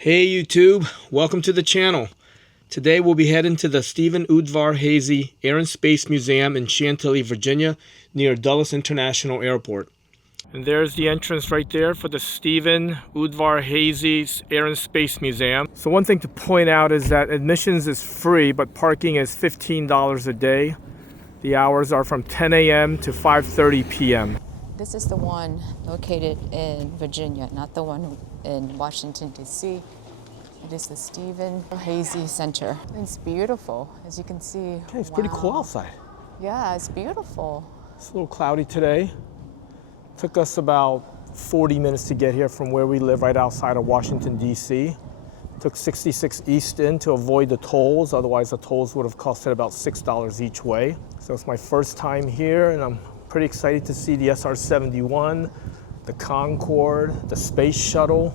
Hey YouTube, welcome to the channel. Today we'll be heading to the Stephen Udvar Hazy Air and Space Museum in Chantilly, Virginia, near Dulles International Airport. And there's the entrance right there for the Stephen Udvar Hazy's Air and Space Museum. So one thing to point out is that admissions is free, but parking is $15 a day. The hours are from 10 a.m. to 5:30 p.m. This is the one located in Virginia, not the one in Washington, D.C. It is the Stephen Hazy Center. It's beautiful, as you can see. Okay, it's pretty cool outside. Yeah, it's beautiful. It's a little cloudy today. Took us about 40 minutes to get here from where we live right outside of Washington, D.C. Took 66 East in to avoid the tolls. Otherwise, the tolls would have costed about $6 each way. So it's my first time here, and I'm pretty excited to see the SR-71, the Concorde, the space shuttle.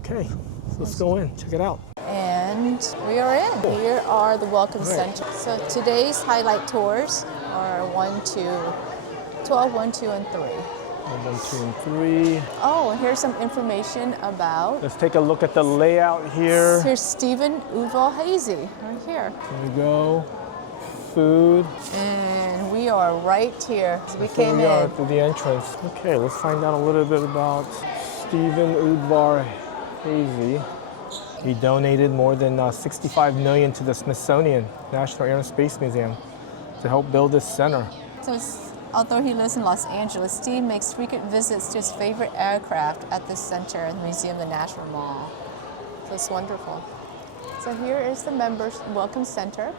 Okay, so let's go in, check it out. And we are in. Here are the welcome center. So today's highlight tours are 12, 1, 2, and 3. 1, 2, and 3. Oh, and here's some information about... Let's take a look at the layout here. Here's Stephen Udvar Hazy, right here. There we go. Food. And we are right here. We Here we are through the entrance. Okay, let's find out a little bit about Stephen Udvar Hazy. He donated more than $65 million to the Smithsonian National Air and Space Museum to help build this center. So although he lives in Los Angeles, Steve makes frequent visits to his favorite aircraft at this center in the museum, the National Mall. So it's wonderful. So here is the members' welcome center.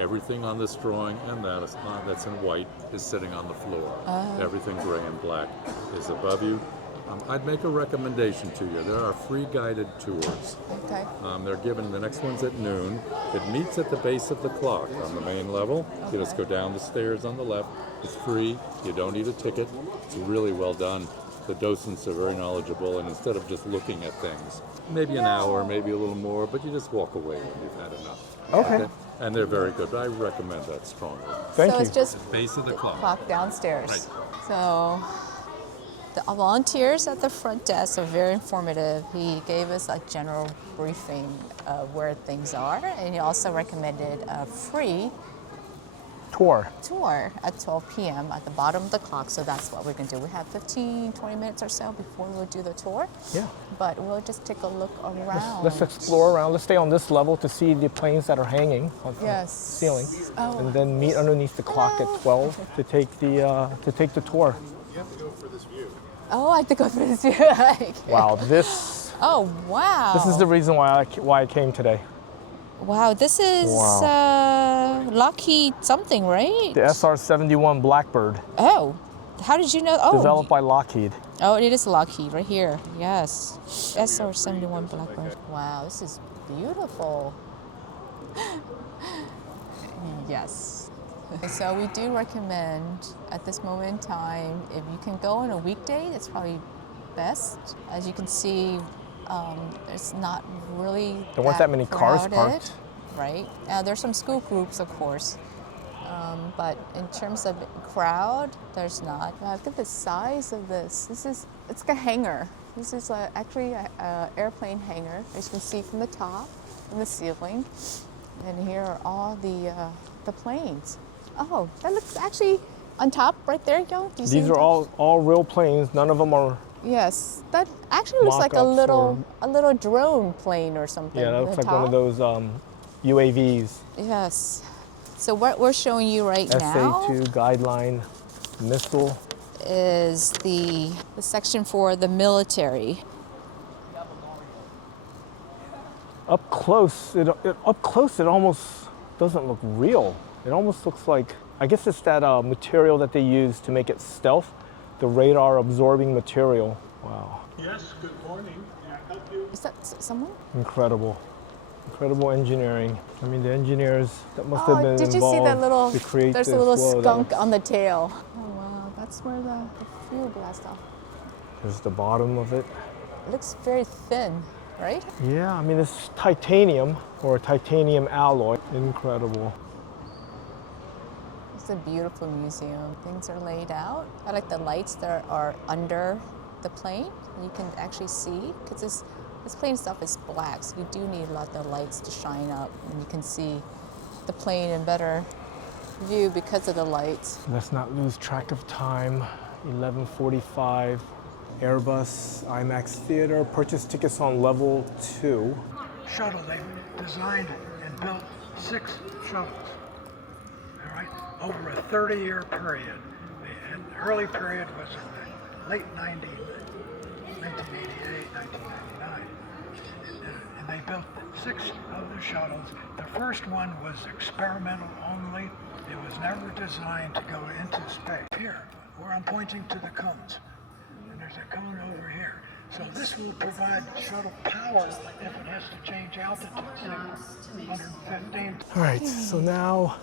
Everything on this drawing and that's in white is sitting on the floor. Everything gray and black is above you. I'd make a recommendation to you. There are free guided tours. Okay. They're given, the next one's at noon. It meets at the base of the clock on the main level. You just go down the stairs on the left. It's free. You don't need a ticket. It's really well done. The docents are very knowledgeable, and instead of just looking at things, maybe an hour, maybe a little more, but you just walk away when you've had enough. Okay. And they're very good. I recommend that strongly. Thank you. So it's just Base of the clock. clock downstairs. Right. So the volunteers at the front desk are very informative. He gave us a general briefing of where things are, and he also recommended a free tour at 12 p.m. at the bottom of the clock. So that's what we're going to do. We have 15, 20 minutes or so before we'll do the tour. Yeah. But we'll just take a look around. Let's explore around. Let's stay on this level to see the planes that are hanging on the ceiling. Oh. And then meet underneath the clock at 12 to take the tour. You have to go for this view. Oh, I have to go for this view. Wow, this Oh, wow. is the reason why I came today. Wow, this is Lockheed something, right? The SR-71 Blackbird, Oh, how did you know? Oh, developed by Lockheed. Oh, it is Lockheed right here. Yes, SR-71 Blackbird. Wow, this is beautiful. Yes. So we do recommend at this moment in time, if you can go on a weekday, that's probably best. As you can see, there's not really There weren't that many cars crowded, parked. right? There's some school groups, of course, but in terms of crowd, there's not. Look at the size of this. It's like a hangar. This is actually an airplane hangar, as you can see from the top, from the ceiling. And here are all the planes. Oh, that looks actually on top right there, Young. These are all real planes. None of them are. Yes, that actually looks like a little drone plane or something. Yeah, that looks like one of those UAVs. Yes. So what we're showing you right now SA-2 guideline missile is the section for the military. Up close, it almost doesn't look real. It almost looks like, I guess it's that material that they use to make it stealth, the radar absorbing material. Wow. Yes, good morning. Can I help you? Is that someone? Incredible. Incredible engineering. I mean, the engineers that must have been did you involved see that little, to create there's this. a little Whoa, skunk on the tail. Oh wow, that's where the fuel blast off. There's the bottom of it. It looks very thin, right? Yeah, I mean, it's titanium or a titanium alloy. Incredible. It's a beautiful museum. Things are laid out. I like the lights that are under the plane. You can actually see, because it's This plane itself is black, so you do need a lot of lights to shine up, and you can see the plane in better view because of the lights. Let's not lose track of time. 11:45, Airbus IMAX Theater. Purchase tickets on level 2. Shuttle, they designed and built 6 shuttles, all right, over a 30-year period. The early period was in the late 1988, 1999. And they built 6 of the shuttles. The first one was experimental only. It was never designed to go into space. Here, where I'm pointing to the cones, and there's a cone over here. So this will provide shuttle power if it has to change altitude, say 115. All right, so now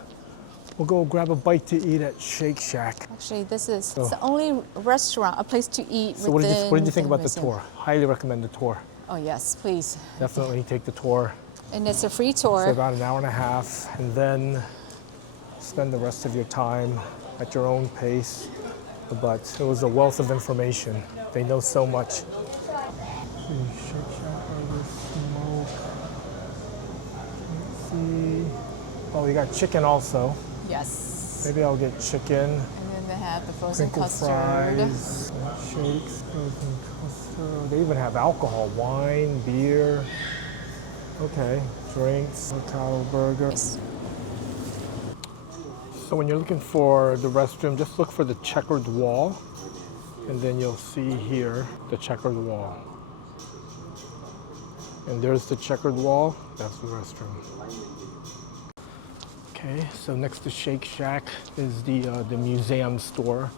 we'll go grab a bite to eat at Shake Shack. Actually, this is it's the only restaurant, a place to eat So within. what did you think about the museum. tour? Highly recommend the tour. Oh yes, please. Definitely take the tour. And it's a free It's tour. about an hour and a half, and then spend the rest of your time at your own pace. But it was a wealth of information. They know so much. Shake Shack Burger, smoke. Let's see. Oh, you got chicken also. Yes. Maybe I'll get chicken. And then they have the frozen Crinkle custard. fries, shakes, frozen custard. They even have alcohol, wine, beer. Okay, drinks, hotel burger. Yes. So when you're looking for the restroom, just look for the checkered wall, and then you'll see here the checkered wall. And there's the checkered wall, that's the restroom. Okay, so next to Shake Shack is the museum store.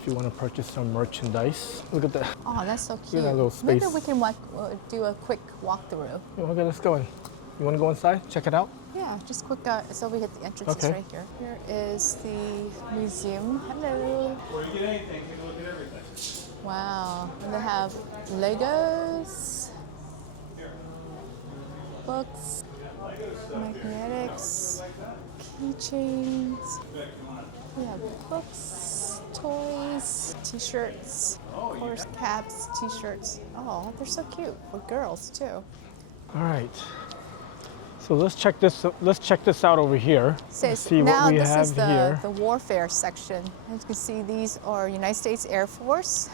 If you want to purchase some merchandise. Look at that. Oh, that's so cute. Look at that little Maybe space. we can do a quick walkthrough. Okay, let's go in. You want to go inside? Check it out? Yeah, just quick. So we hit the entrance is Okay. right here. Here is the museum. Hello. Wow, and they have Legos, books, magnetics, keychains. We have books, toys, t-shirts, of course, caps, t-shirts. Oh, they're so cute for girls too. All right. So let's check this out over here. Says, See now what we this have is the, here. the warfare section. As you can see, these are United States Air Force.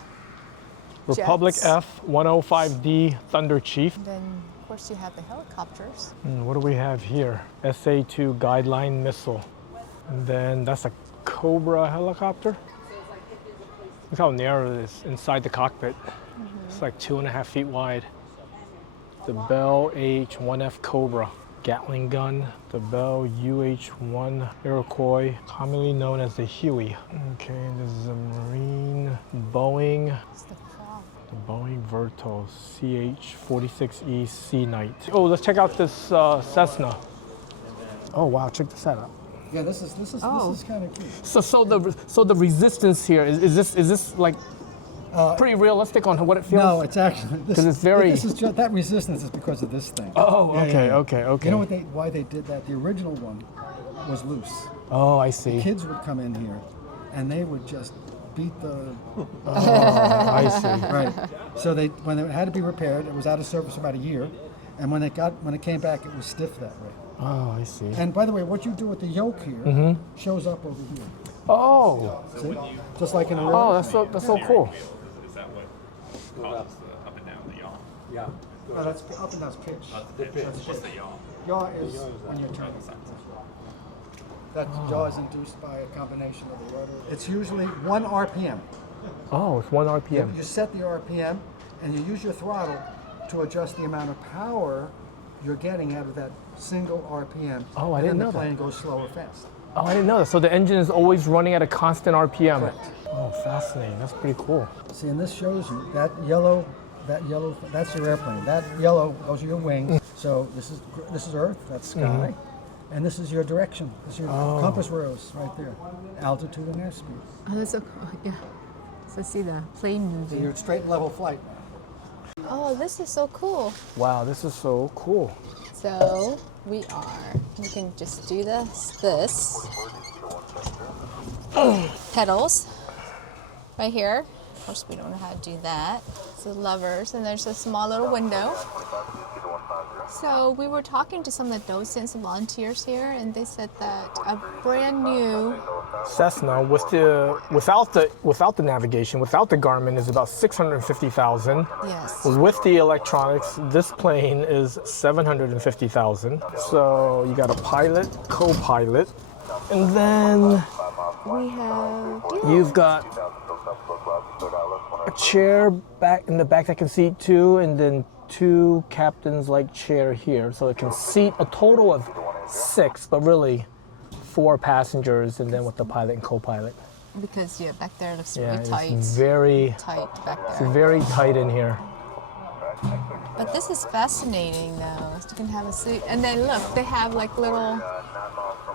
Republic jets. F-105D Thunder Chief. Then, of course, you have the helicopters. What do we have here? SA-2 Guideline Missile. And then that's a Cobra helicopter. Look how narrow it is inside the cockpit. It's like 2.5 feet wide. The Bell AH-1F Cobra. Gatling gun, the Bell UH-1 Iroquois, commonly known as the Huey. Okay, this is a Marine Boeing, It's the prop. the Boeing Vertos CH-46E Sea Knight. Oh, let's check out this Cessna. Oh wow, check this out. Yeah, this is kind of cute. So the resistance here is this like pretty realistic on what it feels? No, it's actually this. 'Cause it's very- This is just, that resistance is because of this thing. Oh, Yeah, okay, yeah. okay. You know why they did that? The original one was loose. Oh, I see. Kids would come in here, and they would just beat the I see. right. So when it had to be repaired, it was out of service about a year, and when it came back, it was stiff that way. Oh, I see. And by the way, what you do with the yoke here shows up over here. Oh, See? Just like in a oh, that's so cool. Is that what causes the up and down, the yaw? Yeah. No, that's up and down's pitch. That's What's the yaw? Yaw is when you're turning. That yaw is induced by a combination of the rotor. It's usually 1 RPM. Oh, it's 1 RPM. You set the RPM and you use your throttle to adjust the amount of power you're getting out of that single RPM. Oh, I And didn't then know the that. plane goes slow or fast. Oh, I didn't know that. So the engine is always running at a constant RPM. Correct. Oh, fascinating. That's pretty cool. See, and this shows you that yellow, that's your airplane. That yellow, those are your wings. So this is Earth, that's sky. And this is your direction. This is your compass rose right there. Altitude and airspeed. Oh, that's so cool. Yeah. So see the plane So moving. you're at straight level flight. Oh, this is so cool. Wow, this is so cool. So we can just do this. Pedals right here. Of course, we don't know how to do that. So levers, and there's a small little window. So we were talking to some of the docents and volunteers here, and they said that a brand new Cessna without the navigation, without the Garmin, is about 650,000. yes. With the electronics, this plane is 750,000. So you got a pilot, co-pilot, and then We have you've got a chair back in the back that can seat two, and then two captain's like chair here, so it can seat a total of 6, but really 4 passengers, and then with the pilot and co-pilot. because back there it looks Yeah, really tight. it's very Back there. very tight in here. But this is fascinating though. You can have a seat, and then look, they have like little.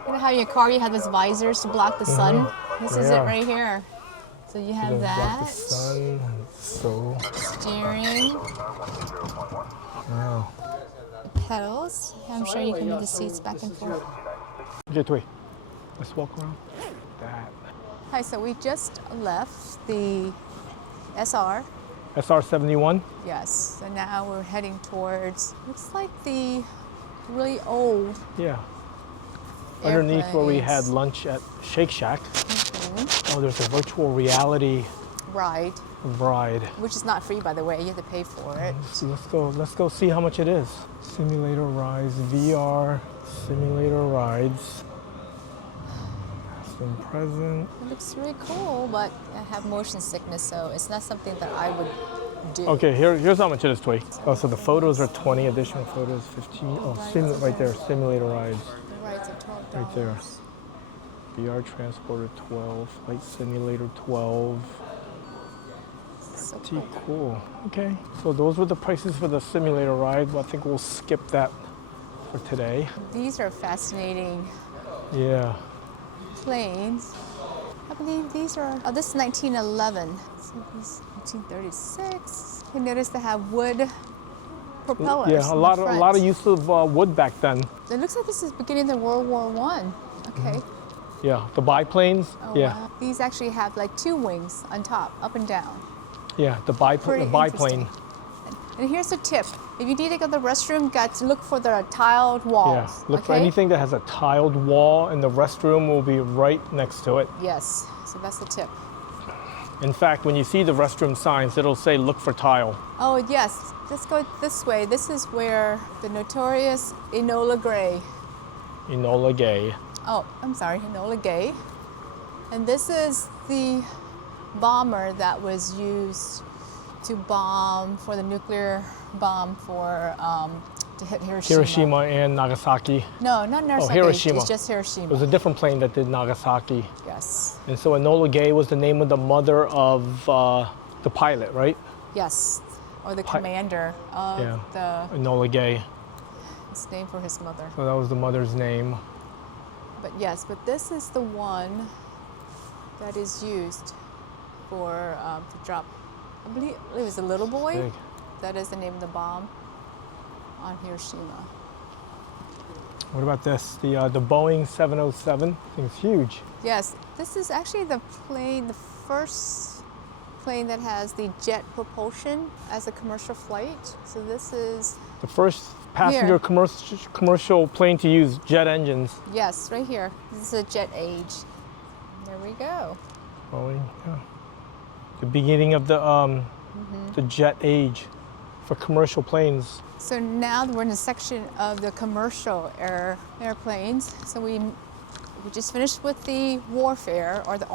You know how in your car you have those visors to block the sun? This is it Yeah. right here. So you have Block the that. sun. So Steering. wow. Pedals. I'm sure you can move the seats back and forth. Gateway. Let's walk around. That. Hi, so we just left the SR. SR-71. Yes. So now we're heading towards, looks like the really old Yeah. Underneath where we had airplanes. lunch at Shake Shack. Oh, there's a virtual reality ride, ride. which is not free by the way. You have to pay for it. So let's go see how much it is. Simulator rides, VR simulator rides. Past and present. It looks really cool, but I have motion sickness, so it's not something that I would do. Okay, here's how much it is, Tway. Oh, so the photos are 20, additional photos 15. Oh, right there, simulator rides, The rides are $12. right there. VR transporter 12, flight simulator 12. So Pretty cool. cool. Okay, so those were the prices for the simulator ride. Well, I think we'll skip that for today. These are fascinating Yeah. planes. I believe these are, oh, this is 1911. So these 1936. You notice they have wood propellers. Yeah, a in lot the of front. use of wood back then. It looks like this is beginning of World War One. Okay. Yeah, the biplanes. Oh, Yeah, wow. These actually have like 2 wings on top, up and down. yeah, the Pretty biplane. interesting. And here's a tip. If you need to go to the restroom, got to look for the tiled walls. Yeah, look for okay? anything that has a tiled wall, and the restroom will be right next to it. Yes, so that's the tip. In fact, when you see the restroom signs, it'll say "Look for tile." Oh yes, let's go this way. This is where the notorious Enola Gay. Enola Gay. Oh, I'm sorry, Enola Gay. And this is the bomber that was used to bomb for the nuclear bomb for to hit Hiroshima. Hiroshima and Nagasaki. No, not Nagasaki. Hiroshima. It's just Hiroshima. It was a different plane that did Nagasaki. Yes. And so Enola Gay was the name of the mother of the pilot, right? Yes. Or the commander of Yeah. Enola Gay. it's named for his mother. So that was the mother's name. But yes, but this is the one that is used for to drop. I believe it was a little boy. Big. That is the name of the bomb on Hiroshima. What about this? The Boeing 707. Thing's huge. Yes, this is actually the plane, the first plane that has the jet propulsion as a commercial flight. So this is, The first passenger commercial plane to use jet engines. yes, right here. This is a jet age. There we go. Boeing. Yeah. The beginning of the jet age for commercial planes. So now we're in a section of the commercial airplanes. So we just finished with the warfare or the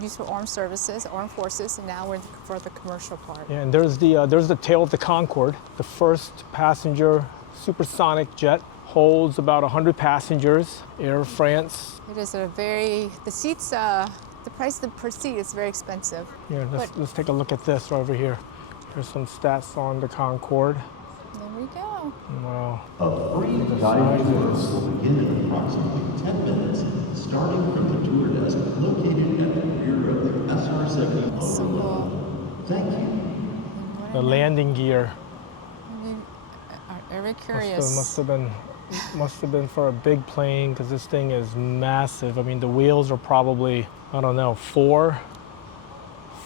used for armed services, armed forces, and now we're for the commercial part. Yeah, and there's the tail of the Concorde, the first passenger supersonic jet. Holds about 100 passengers. Air France. It is the seats, the price per seat is very expensive. Yeah, let's take a look at this over here. Here's some stats on the Concorde. There we go. Wow. A free guided tour will begin in approximately 10 minutes, starting from the tour desk located at the rear of the SR-70. So cool. Thank you. The landing gear. Very curious. Must have been for a big plane because this thing is massive. I mean, the wheels are probably, I don't know,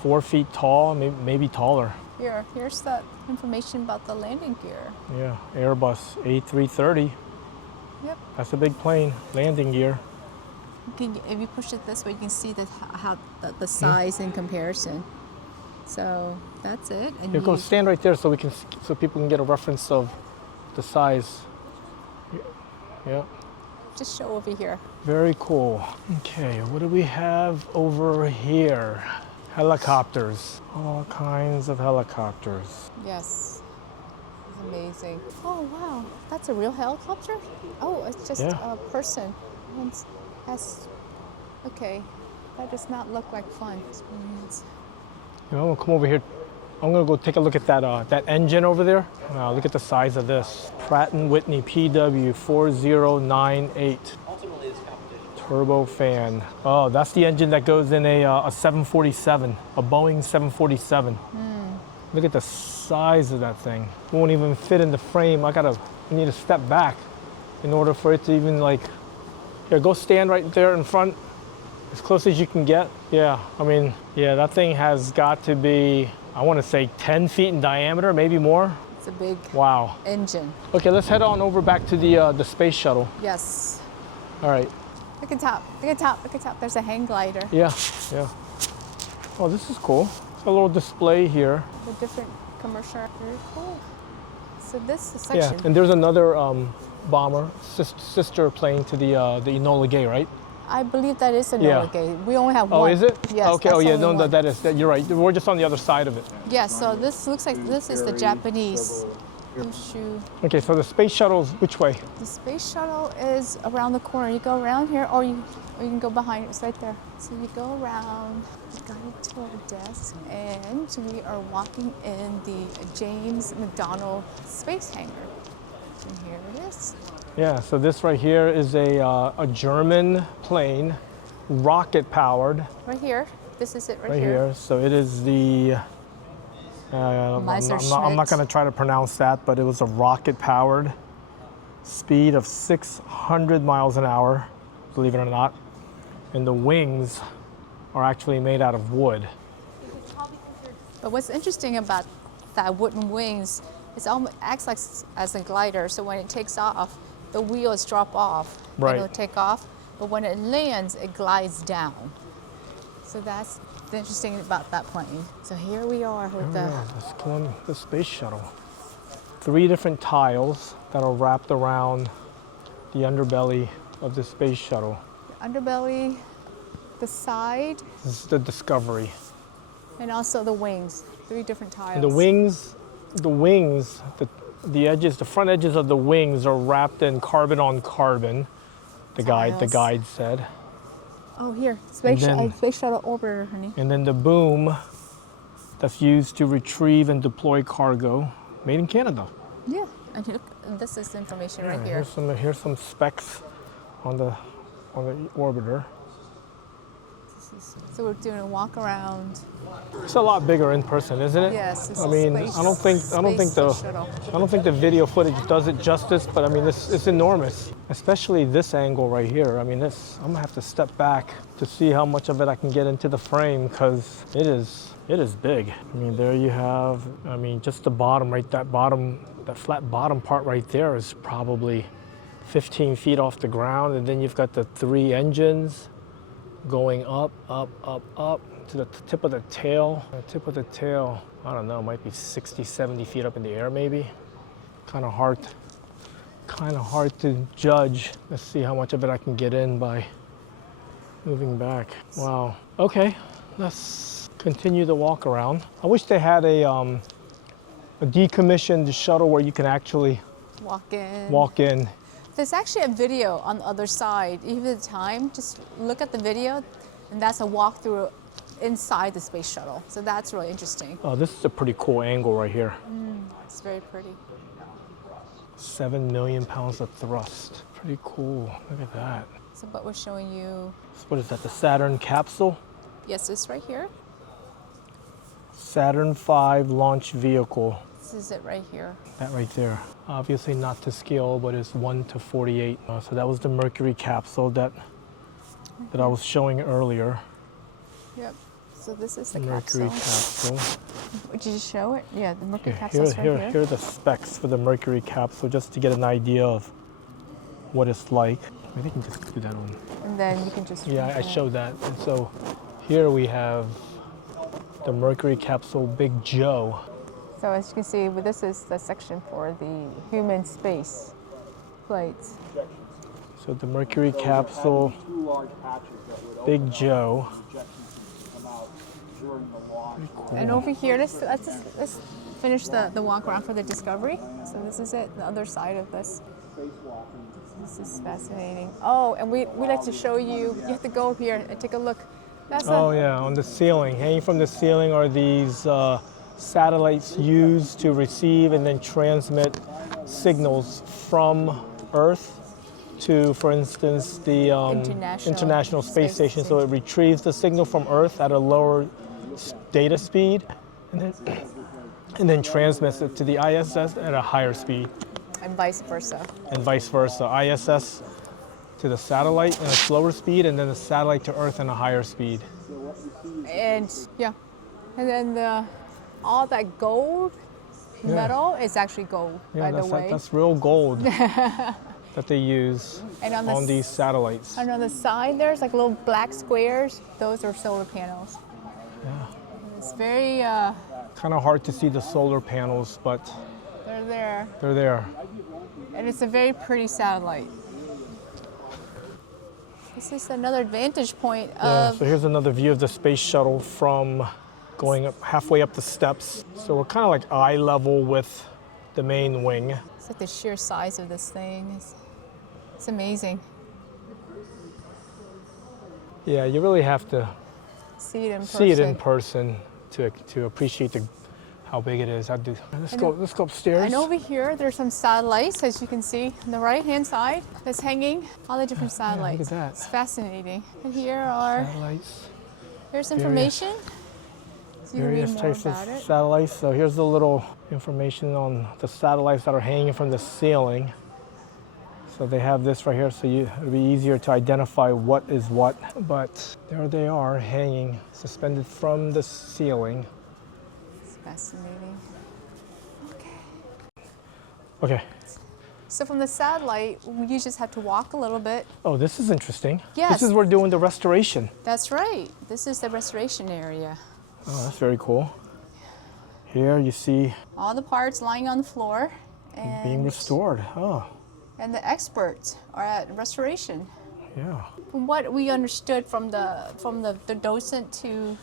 4 feet tall, maybe taller. Here's the information about the landing gear. Yeah, Airbus A330. Yep. That's a big plane, landing gear. If you push it this way, you can see how the size in comparison. So that's it. And Here, go stand right there so so people can get a reference of the size. Yeah. just show over here. Very cool. Okay, what do we have over here? Helicopters. All kinds of helicopters. Yes. It's amazing. Oh, wow. That's a real helicopter? Oh, it's just Yeah. a person. Okay. That does not look like fun. You know, come over here. I'm gonna go take a look at that engine over there. Wow, look at the size of this. Pratt & Whitney PW4098. Turbo fan. Oh, that's the engine that goes in a 747, a Boeing 747. Look at the size of that thing. Won't even fit in the frame. I need to step back in order for it to even here, go stand right there in front, as close as you can get. Yeah, I mean, yeah, that thing has got to be, I want to say 10 feet in diameter, maybe more. It's a big Wow. engine. Okay, let's head on over back to the space shuttle. Yes. All right. Look at top. Look at top. Look at top. There's a hang glider. Yeah, yeah. Oh, this is cool. It's a little display here. The different commercial. Very cool. So this is Yeah, section. and there's another bomber, sister plane to the Enola Gay, right? I believe that is a Yeah. Enola Gay. We only have Oh, one. is it? Yes. Okay. that's Oh, yeah. only No, one. you're right. We're just on the other side of it. Yes. So this looks like this is the Japanese issue. Okay. So the space shuttle's which way? The space shuttle is around the corner. You go around here, or you can go behind it. It's right there. So you go around, you got into our desk, and we are walking in the James McDonnell space hangar. And here it is. Yeah. So this right here is a German plane, rocket powered. Right here. This is it right, Right here. So it is the. I'm not Messerschmitt. going to try to pronounce that, but it was a rocket powered, speed of 600 miles an hour, believe it or not. And the wings are actually made out of wood. But what's interesting about that wooden wings, it almost acts like as a glider. So when it takes off, the wheels drop off. Right. And it'll take off. But when it lands, it glides down. So that's the interesting about that plane. So here we are with The space shuttle. 3 different tiles that are wrapped around the underbelly of the space shuttle. the underbelly, the side, This is the Discovery. and also the wings. 3 different tiles. And the wings, the edges, the front edges of the wings are wrapped in carbon on carbon. The Tiles. guide said. Oh, here, space then- shuttle orbiter, honey. And then the boom that's used to retrieve and deploy cargo, made in Canada. Yeah, and look, and this is information right here. Here's some specs on the orbiter. So we're doing a walk around. It's a lot bigger in person, isn't it? Yes, it's I a mean, space- I don't think space shuttle. the video footage does it justice, but I mean, it's enormous. Especially this angle right here. I mean, I'm gonna have to step back to see how much of it I can get into the frame because it is big. I mean, there you have. I mean, just the bottom, right? That flat bottom part right there is probably 15 feet off the ground, and then you've got the 3 engines going up to the tip of the tail. The tip of the tail, I don't know, might be 60, 70 feet up in the air maybe. Kind of hard to judge. Let's see how much of it I can get in by moving back. Wow. Okay, let's continue the walk around. I wish they had a decommissioned shuttle where you can actually Walk in. walk in. There's actually a video on the other side. Even the time, just look at the video, and that's a walkthrough inside the space shuttle. So that's really interesting. Oh, this is a pretty cool angle right here. It's very pretty. 7 million pounds of thrust. Pretty cool. Look at that. So, but we're showing you, So what is that, the Saturn capsule? yes, it's right here. Saturn V launch vehicle. This is it right here. That right there. Obviously not to scale, but it's 1 to 48. So that was the Mercury capsule that I was showing earlier. Yep. So this is the Mercury capsule. capsule. Did you show it? Yeah, the Mercury Here, capsule is right here. here are the specs for the Mercury capsule, just to get an idea of what it's like. Maybe you can just do that one. And then you can just. Yeah, I read it. showed that. And so here we have the Mercury capsule Big Joe. So as you can see, this is the section for the human space flights. So the Mercury capsule Big Joe. And over here, let's finish the walk around for the Discovery. So this is it, the other side of this. This is fascinating. Oh, and we like to show you. You have to go up here and take a look. That's Oh yeah, on the ceiling. Hanging from the ceiling are these satellites used to receive and then transmit signals from Earth to, for instance, the International Space Station. So it retrieves the signal from Earth at a lower data speed, and then transmits it to the ISS at a higher speed, and vice versa. and vice versa. ISS to the satellite at a slower speed, and then the satellite to Earth at a higher speed. And yeah, and then all that gold metal is actually gold, Yeah, by the way. that's real gold that they use And on these satellites. And on the side, there's like little black squares. Those are solar panels. Yeah. It's very, Kind of hard to see the solar panels, but they're there. they're there. And it's a very pretty satellite. This is another vantage point Yeah, of, so here's another view of the space shuttle from going up halfway up the steps. So we're kind of like eye level with the main wing. it's like the sheer size of this thing. It's amazing. Yeah, you really have to See it in person. see it in person to appreciate how big it is. Let's go upstairs. And over here, there's some satellites, as you can see on the right-hand side, that's hanging. All the different satellites. that. It's fascinating. And here are, Satellites, here's information. So you can read various more types of about it. satellites. So here's the little information on the satellites that are hanging from the ceiling. So they have this right here, so it'll be easier to identify what is what. But there they are, hanging, suspended from the ceiling. It's fascinating. Okay. So from the satellite, you just have to walk a little bit. Oh, this is interesting. Yes. This is where we're doing the restoration. That's right. This is the restoration area. Oh, that's very cool. Here you see All the parts lying on the floor. And, being restored. Oh, and the experts are at restoration. yeah. From what we understood from the docent who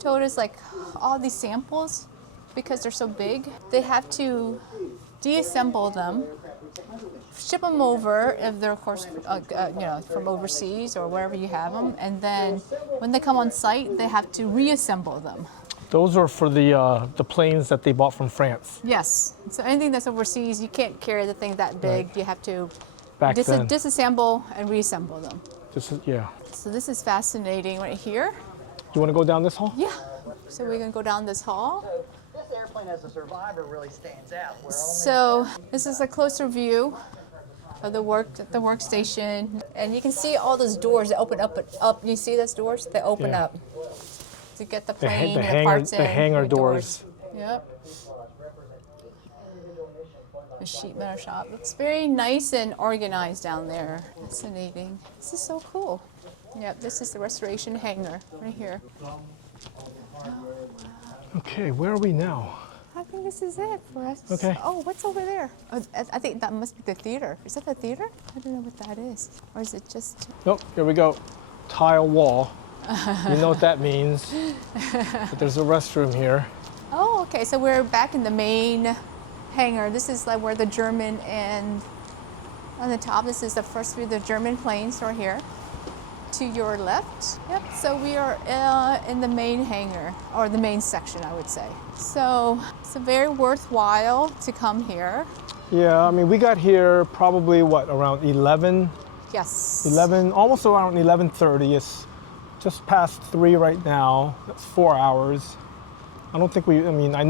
told us, like, all these samples, because they're so big, they have to deassemble them, ship them over if they're, of course, from overseas or wherever you have them, and then when they come on site, they have to reassemble them. Those are for the planes that they bought from France Yes. So anything that's overseas, you can't carry the thing that big. Right. You have to back then. disassemble and reassemble them. This is, yeah. So this is fascinating right here. You want to go down this hall? Yeah. So we're gonna go down this hall. This airplane as a survivor really stands out. So this is a closer view of the workstation, and you can see all those doors that open up. You see those doors? They open Yeah. up to get the The, plane the and the hangar, parts in. the hangar the doors. Yep. The sheet metal shop. Looks very nice and organized down there. Fascinating. This is so cool. Yep, this is the restoration hangar right here. Okay, where are we now? I think this is it for us. Okay. Oh, what's over there? Oh, I think that must be the theater. Is that the theater? I don't know what that is. Or is it just... Nope, here we go. Tile wall. You know what that means. But there's a restroom here. Oh, okay. So we're back in the main hangar. This is like where the German, and on the top, this is the first view of the German planes right here. To your left. Yep. So we are in the main hangar, or the main section, I would say. So it's very worthwhile to come here. Yeah, I mean, we got here probably, what, around 11? Yes. 11, almost around 11:30. It's just past 3 right now. That's 4 hours. I don't think I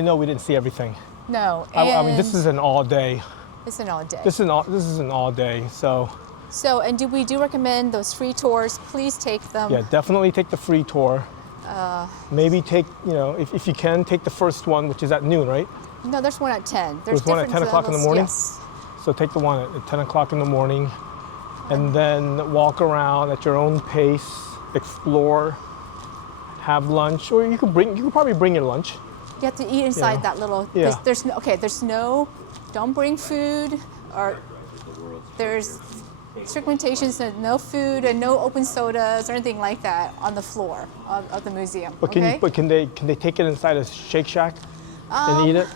know we didn't see everything. No. I mean, this is an all day. It's an all day. This is an all day, so. So, and we do recommend those free tours. Please take them. Yeah, definitely take the free tour. Maybe take, if you can, take the first one, which is at noon, right? No, there's one at 10. There's one at 10 o'clock in the levels, morning? Yes. So take the one at 10 o'clock in the morning, and then walk around at your own pace, explore, have lunch, or you could probably bring your lunch. You have to eat inside that little. Yeah. There's no. Don't bring food, or there's strict limitations that no food and no open sodas or anything like that on the floor of the museum. But can they take it inside a Shake Shack and eat it?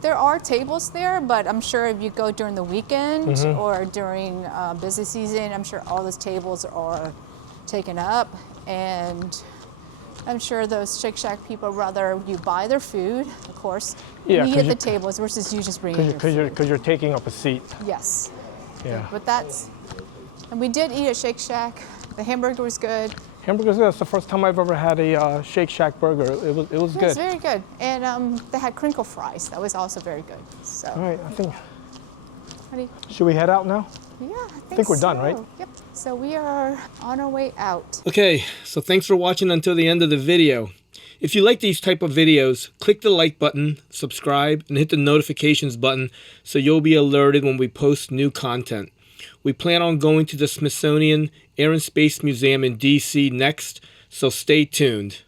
There are tables there, but I'm sure if you go during the weekend or during busy season, I'm sure all those tables are taken up, and I'm sure those Shake Shack people rather you buy their food, of course, Yeah, and eat at the tables versus you just bringing your food. Because you're taking up a seat. Yes. Yeah. But and we did eat at Shake Shack. The hamburger was good. Hamburgers, that's the first time I've ever had a Shake Shack burger. It was It was good. very good. And they had crinkle fries. That was also very good. So, All right, I think, what do you- should we head out now? yeah, I think we're done, so. right? Yep. So we are on our way out. Okay, so thanks for watching until the end of the video. If you like these type of videos, click the like button, subscribe, and hit the notifications button so you'll be alerted when we post new content. We plan on going to the Smithsonian Air and Space Museum in DC next, so stay tuned.